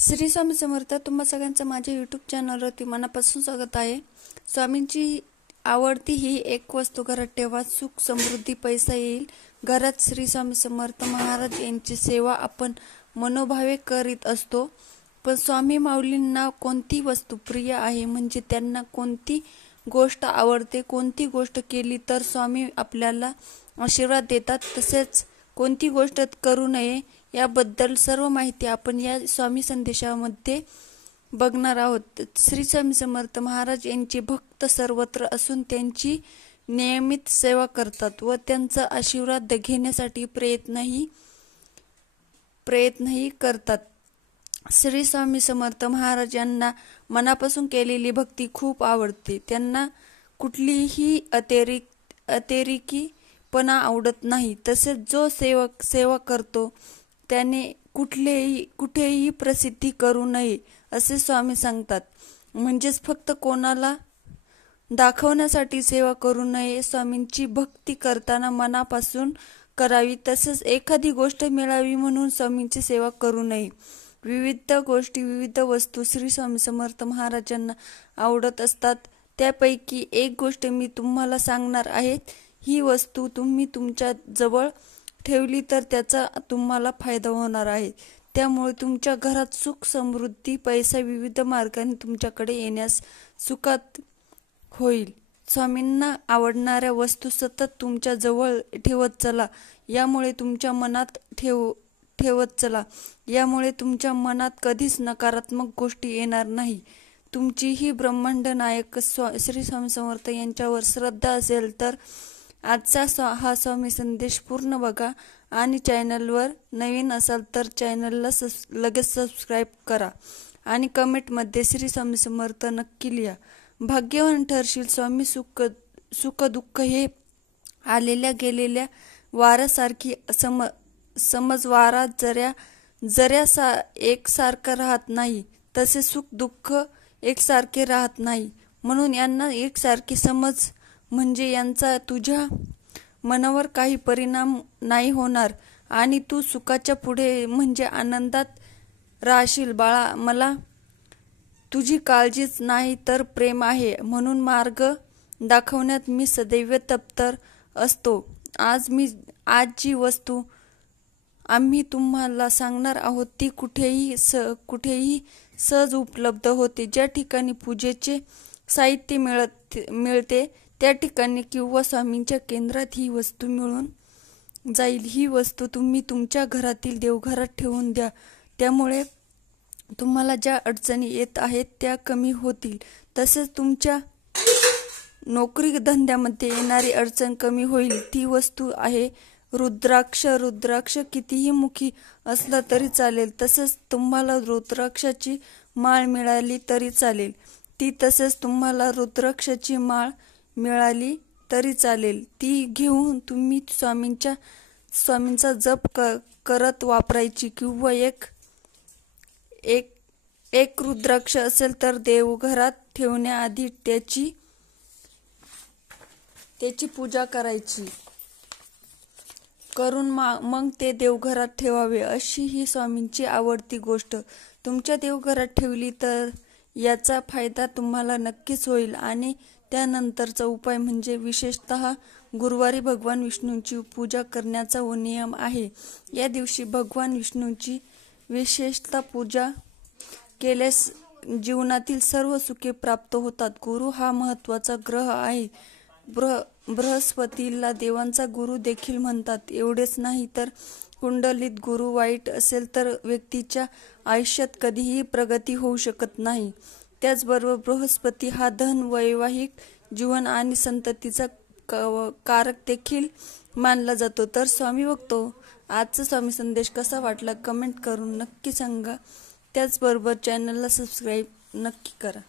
श्री स्वामी समर्थ. तुम्हा सगळ्यांचं माझ्या यूट्यूब चॅनलवरती मनापासून स्वागत आहे. स्वामींची आवडती ही एक वस्तू घरात ठेवा, सुख समृद्धी पैसा येईल घरात. श्री स्वामी समर्थ महाराज यांची सेवा आपण मनोभावे करीत असतो. पण स्वामी माऊलींना कोणती वस्तू प्रिय आहे, म्हणजे त्यांना कोणती गोष्ट आवडते, कोणती गोष्ट केली तर स्वामी आपल्याला आशीर्वाद देतात, तसेच कोणती गोष्ट करू नये याबद्दल सर्व माहिती आपण या स्वामी संदेशामध्ये बघणार आहोत. श्री स्वामी समर्थ महाराज यांचे भक्त सर्वत्र असून त्यांची नियमित सेवा करतात व त्यांचा आशीर्वाद घेण्यासाठी प्रयत्नही करतात. श्री स्वामी समर्थ महाराज यांना मनापासून केलेली भक्ती खूप आवडते. त्यांना कुठलीही अतिरेकीपणा आवडत नाही. तसेच जो सेवा करतो त्याने कुठेही प्रसिद्धी करू नये असे स्वामी सांगतात. म्हणजेच फक्त कोणाला दाखवण्यासाठी सेवा करू नये. स्वामींची भक्ती करताना मनापासून करावी. तसेच एखादी गोष्ट मिळावी म्हणून स्वामींची सेवा करू नये. विविध गोष्टी, विविध वस्तू श्री स्वामी समर्थ महाराजांना आवडत असतात. त्यापैकी एक गोष्ट मी तुम्हाला सांगणार आहे. ही वस्तू तुम्ही तुमच्या जवळ ठेवली तर त्याचा तुम्हाला फायदा होणार आहे. त्यामुळे तुमच्या घरात सुख समृद्धी पैसा विविध मार्गाने तुमच्याकडे येण्यास सुखात होईल. स्वामींना आवडणाऱ्या वस्तू सतत तुमच्या जवळ ठेवत चला. यामुळे तुमच्या मनात कधीच नकारात्मक गोष्टी येणार नाही. तुमची ही ब्रह्मांड नायक श्री स्वामी समर्थ यांच्यावर श्रद्धा असेल तर आजचा हा स्वामी संदेश पूर्ण बघा आणि चॅनलवर नवीन असाल तर चॅनलला लगेच सबस्क्राईब करा आणि कमेंटमध्ये श्री स्वामी समर्थ नक्की लिहा. भाग्यवान ठरशील. स्वामी सुख दुःख हे आलेल्या गेलेल्या वाऱ्यासारखी समज. वारा जऱ्या एकसारखा राहत नाही, तसे सुख दुःख एकसारखे राहत नाही. म्हणून यांना एकसारखी समज, म्हणजे यांचा तुझ्या मनावर काही परिणाम नाही होणार आणि तू सुखाच्या पुढे म्हणजे आनंदात राहशील. बाळा, मला तुझी काळजीच नाही तर प्रेम आहे, म्हणून मार्ग दाखवण्यात मी सदैव तत्पर असतो. आज जी वस्तू आम्ही तुम्हाला सांगणार आहोत ती कुठेही सहज उपलब्ध होते. ज्या ठिकाणी पूजेचे साहित्य मिळते त्या ठिकाणी किंवा स्वामींच्या केंद्रात ही वस्तू मिळून जाईल. ही वस्तू तुम्ही तुमच्या घरातील देवघरात ठेवून द्या. त्यामुळे तुम्हाला ज्या अडचणी येत आहेत त्या कमी होतील. तसेच तुमच्या नोकरी धंद्यामध्ये येणारी अडचण कमी होईल. ती वस्तू आहे रुद्राक्ष. रुद्राक्ष कितीही मुखी असला तरी चालेल. तसेच तुम्हाला रुद्राक्षाची माळ मिळाली तरी चालेल. तसेच तुम्हाला रुद्राक्षाची माळ मिळाली तरी चालेल. ती घेऊन तुम्ही स्वामींचा जप करत वापरायची. किंवा एक रुद्राक्ष असेल तर देवघरात ठेवण्याआधी त्याची पूजा करायची. करून मग ते देवघरात ठेवावे. अशी ही स्वामींची आवडती गोष्ट तुमच्या देवघरात ठेवली तर याचा फायदा तुम्हाला नक्कीच होईल. आणि त्यानंतरचा उपाय म्हणजे विशेषतः गुरुवारी भगवान विष्णूंची पूजा करण्याचा नियम आहे. या दिवशी भगवान विष्णूंची विशेषतः पूजा केल्यास जीवनातील सर्व सुखे प्राप्त होतात. गुरु हा महत्त्वाचा ग्रह आहे. बृहस्पतीला देवांचा गुरु देखील म्हणतात. एवढेच नाही तर कुंडलीत गुरु वाईट असेल तर व्यक्तीच्या आयुष्यात कधीही प्रगती होऊ शकत नाही. त्याचबरोबर बृहस्पती हा धन, वैवाहिक जीवन आणि संततीचा कारक देखील मानला जातो. तर स्वामी भक्तो, आजचा स्वामी संदेश कसा वाटला कमेंट करून नक्की सांगा. त्याचबरोबर चॅनलला सबस्क्राईब नक्की करा.